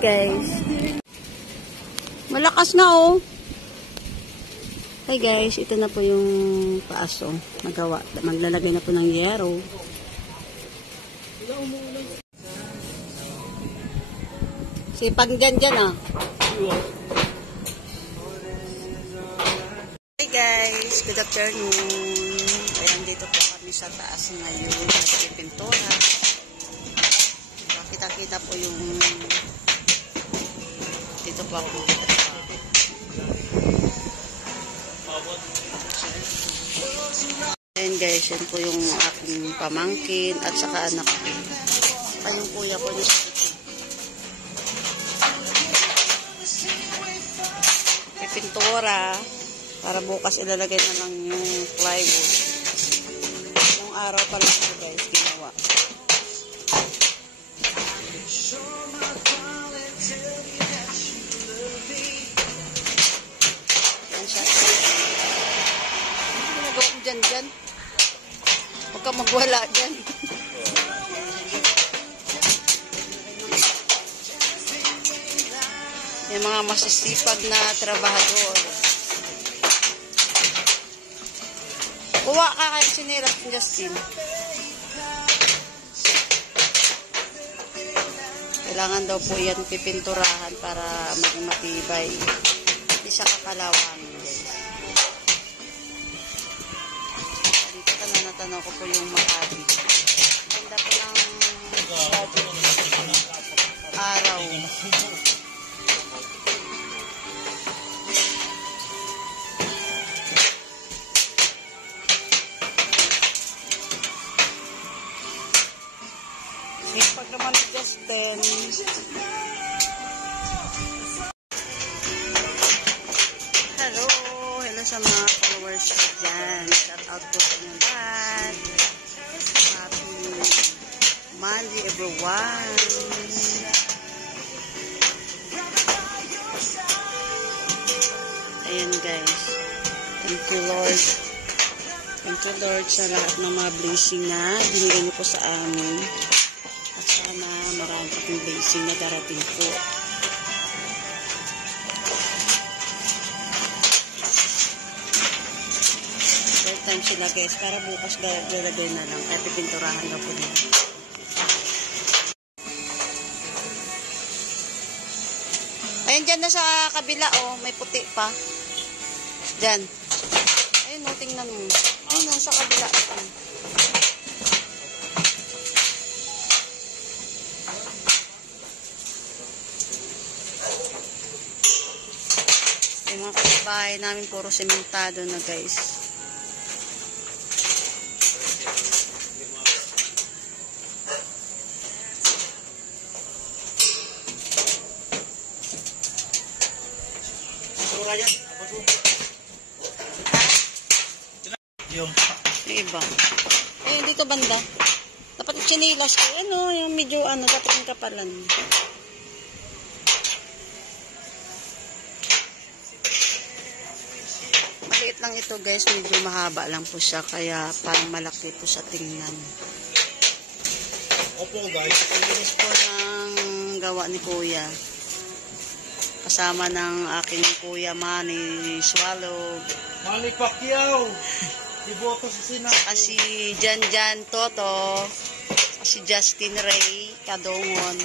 guys. Malakas nga oh. Hi guys, ito na po yung paaso. Magawa. Maglalagay na po ng yero. Sipag dyan ah. Hi guys, good afternoon. Ayan, dito po kami sa taas ngayon. Nagpipintura. Kita-kita po yung dito po ako. Ayan guys, yan po yung aking pamangkin at saka anak ko. Saka yung kuya ko yung pintura para bukas ilalagay na lang yung plywood. Yung araw pa lang ito guys ginawa. Yan siya. Ano ginagawa mo dyan? Huwag ka magwala dyan. Yung mga masisipag na trabahador. Kuha ka kayo siniras ni Justin. Kailangan daw po yan pipinturahan para maging matibay. Hindi siya kakalawan. Dito tanong ko po yung Makati. Ganda po ng araw. Pag naman Justin. Hello sa mga followers ko dyan. Shout out po sa inyo lahat. Happy Monday everyone. Ayan guys. Thank you Lord. Thank you Lord sa lahat ng mga blessing na binigay niyo po sa amin. At sana marami pong blessing na darating po. Third time sila guys. Para bukas lalagay na lang. Kaya pipinturahan na po din. Ayun dyan na sa kabila oh. May puti pa. Dyan. Ayun oh. Tingnan mo. Ayun oh. Sa kabila. Yung mga kapitbahay namin puro sementado na guys. Yung iba. Ayun dito banda. Dapat chinilas ko. Ano, yung medyo dapat yung kapalan. Maliit lang ito guys, medyo mahaba lang po siya kaya parang malaki po sa tingnan. Opo guys. Ang bilis po ng gawa ni Kuya. Kasama ng aking Kuya Manny Swallow. Manny Pacquiao. Iboto sa Senado. Si Jan Toto. Si Justin Ray Kadongon.